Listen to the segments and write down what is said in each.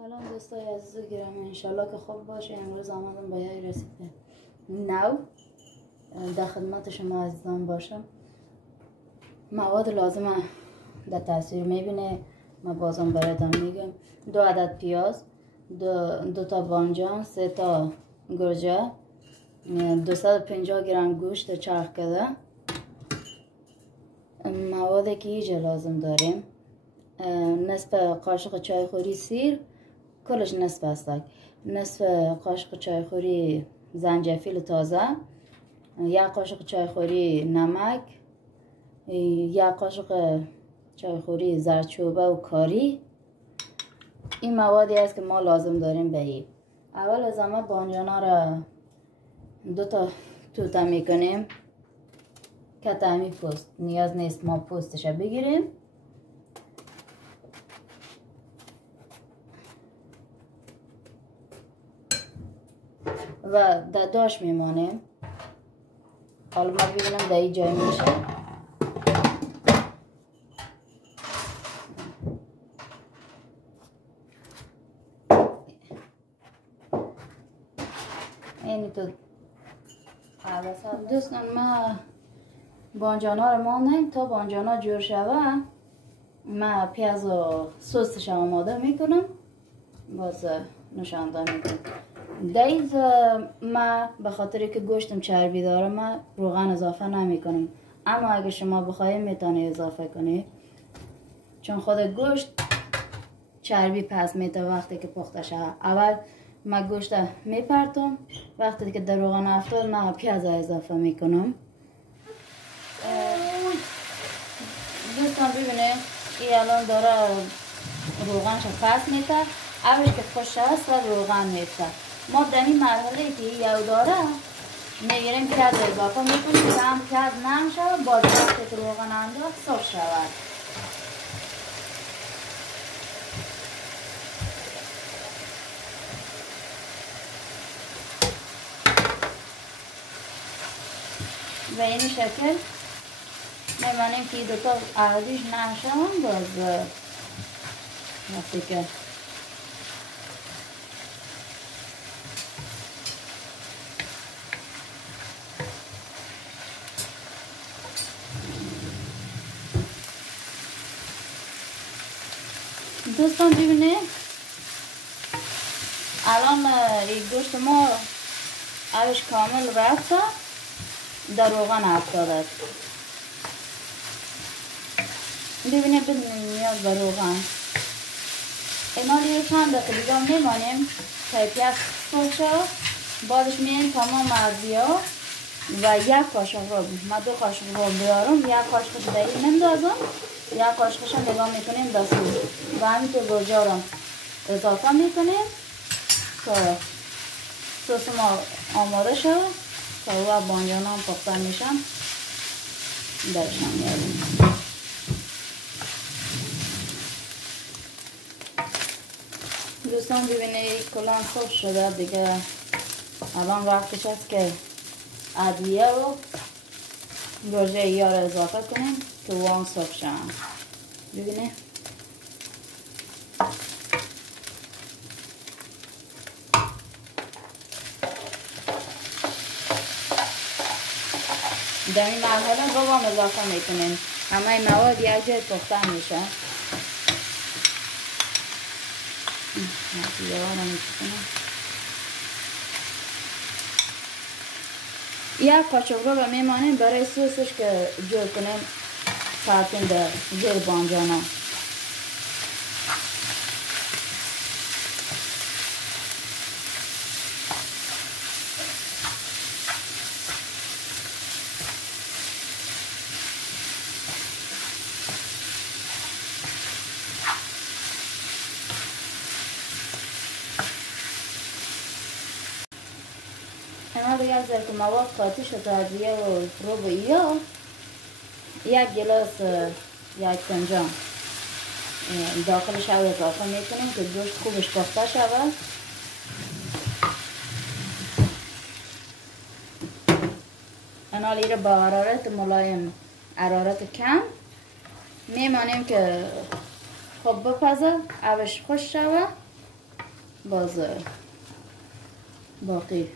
سلام دوستای عزیز و گرامی، انشالله که خوب باشه. امروز آمدم با یه رسیپی نو در خدمت شما عزیزان باشم. مواد لازمه در تصویر میبینه، ما بازم براتون میگم. 2 عدد پیاز، دو تا بانجان، 3 تا گوجه، 250 گرم گوشت چرخ کرده. موادی که اینجا لازم داریم: نصف قاشق چایخوری سیر، کلش نصف است، نصف قاشق چایخوری زنجفیل تازه، 1 قاشق چایخوری نمک، 1 قاشق چایخوری زردچوبه و کاری. این موادی است که ما لازم داریم به این. اول از همه بانجانا را 2 تا توته میکنیم که تعمی پوست نیاز نیست ما پوستش بگیریم. و در داش میمانیم. حالا ما ببینم در این جای میشه. اینی تو دوستان، ما بانجانا رو ماندیم تا بانجانا جور شوه. ما پیاز و سسش آماده میکنم، باز نشانده میکنم. دیز ما به خاطر که گوشتم چربی داره ما روغن اضافه نمی کنم، اما اگه شما بخواید میتونی اضافه کنی، چون خود گوشت چربی پس میده وقتی که پخته شده. اول ما گوشت میپرتم، وقتی که در روغن افتاد ما پیاز اضافه میکنم. دوستان ببینید این الان داره روغنش پس میده. اولش که خوش است و روغن میفته. ما در این مرحله که یو داره میگیریم پیاز اضافه میکنیم که هم پیاز نرم شود، باز وقتی که روغن انداخت سرخ شود. و این شکل میمانیم که دوتا عوضیش نرم شود. باز وقتی که دوستان ببینید الان این گوشت ما آبش کامل رفته، در روغن افتاده. ببینید نیاز به روغن. اینا دیگه چند دقیقه دیگه میمانیم تا پیاز سرخ شود. بعدش میایم تمام ارزیا و 1 قاشق رو، ما 2 قاشق رو بیارم، 1 قاشقش دیگه نمیدازم، 1 قاشقش هم نگاه میکنیم به سوز و همینطور گوجه رو اضافه میکنیم تا سس ما آماده شد. تا و بانجان هم پخته میشن درشان میاریم. دوستان ببینید کلان سرخ شده دیگه. الان وقتش است که ادویه و گوجه یا رو اضافه کنیم که وان سرخ شوند. ببینید در این مرحله بابام اضافه میکنیم. همه این مواد یک جای پخته میشه. یک قاشق رو میمانیم برای سوسش که جور کنیم پرتیم در زیر بانجانا. اینا دیگه از که مواد قاطی شد ادویه و رو به یا 1 گلاس 1 فنجان داخلش رو اضافه میکنیم که گوشت خوبش پخته شود. اینا رو با حرارت ملایم، حرارت کم میمانیم که خب بپزه، آبش خوش شود باز باقی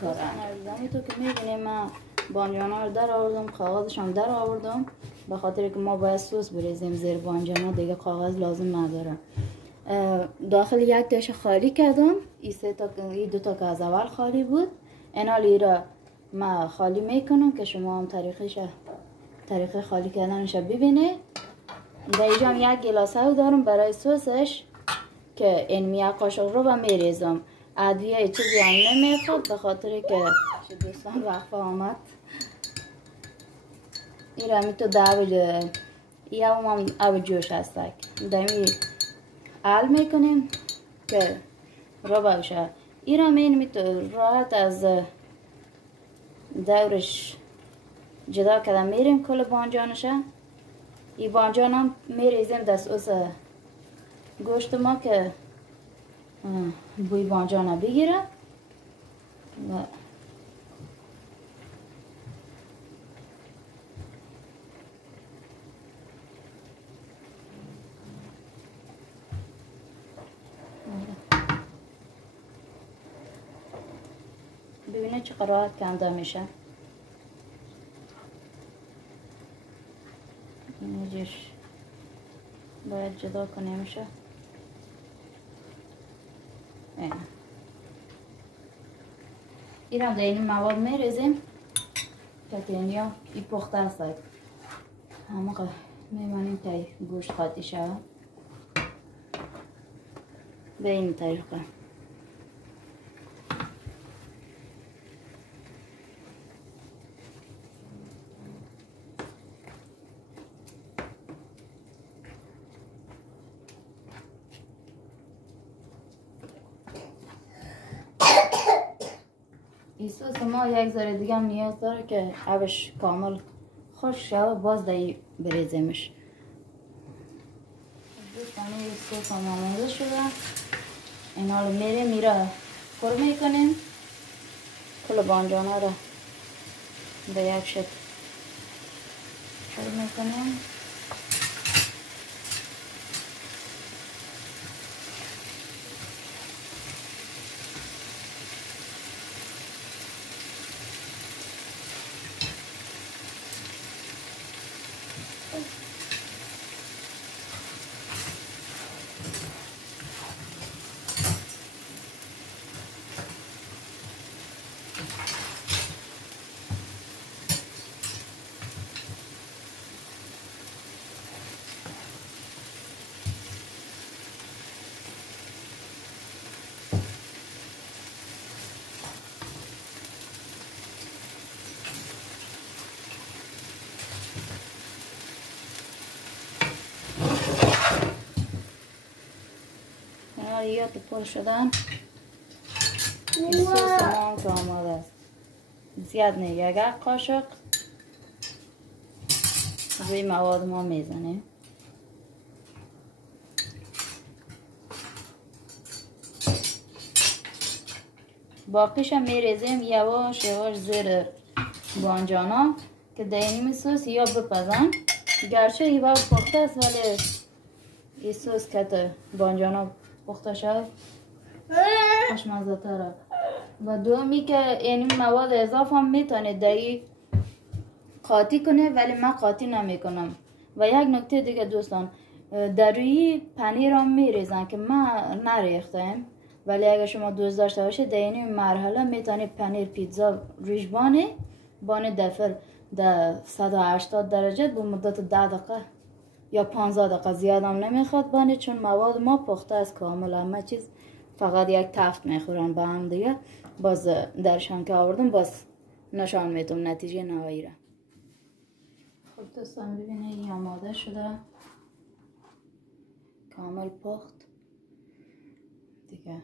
کار انجام تو که میبینیم من بانجانا رو در آوردم، کاغذشان در آوردم به خاطر که ما باید سس بریزیم زیر بانجانا، دیگه کاغذ لازم نداره. داخل یک تاش خالی کردم، این دو تا که از اول خالی بود، اینا را ما خالی میکنم که شما هم طریق خالی کردنش ببینید. در اینجا هم یک گلاسه دارم برای سسش که این یک قاشق رو با میریزم. ادویه چیزی هم نمیخواد به خاطر که دوستان وقفه آمد. این را می تو یا هم آب جوش هستک دمی حل میکنیم که رو باشه. این را می تو راحت از دورش جدا کردم میریم کل بانجانشه. این بانجان هم میریزیم دست اوز گوشت ما که بوی بانجان بگیره و ببینه چقدر راحت کنده میشه. اینجاش باید جدا کنیمشه. این هم در این مواد میریزیم که اینجا این پخته است. همه میمانیم تا گوشت خاطی شود به این طریقه. این سس ما یک ذره دیگه هم نیاز داره که آبش کامل خشک شود، باز دایی بریزیمش. دوستان این سس هم آماده شده. اینا رو میره پر میکنیم، کل بانجانا رو به یک شکل پر میکنیم. یا تو پر شدن. این سس ما که آماده است. زیاد نه، یک قاشق روی مواد ما میزنیم. باقیش هم میریزیم یواش یواش زیر بانجانا که دینیم سس یا بپزن. گرچه این باید پخته است ولی این سس که بانجانا پخته شد خوشمزه تره. و دومی که این مواد اضافه هم میتونید دایی قاطی کنه ولی من قاطی نمی کنم. و یک نکته دیگه دوستان، در روی پنیر هم میریزن که من نریختم، ولی اگه شما دوست داشته باشید در این مرحله میتونید پنیر پیتزا رویش بان دفر در 180 درجه به مدت 10 دقیقه یا 15 دقیقه، زیاد هم نمیخواد بانید چون مواد ما پخته است کامل. همه چیز فقط یک تفت میخورن با هم دیگه. باز درشان که آوردم باز نشان میدم نتیجه نهایی را. خب دوستان ببینید این آماده شده، کامل پخت دیگه.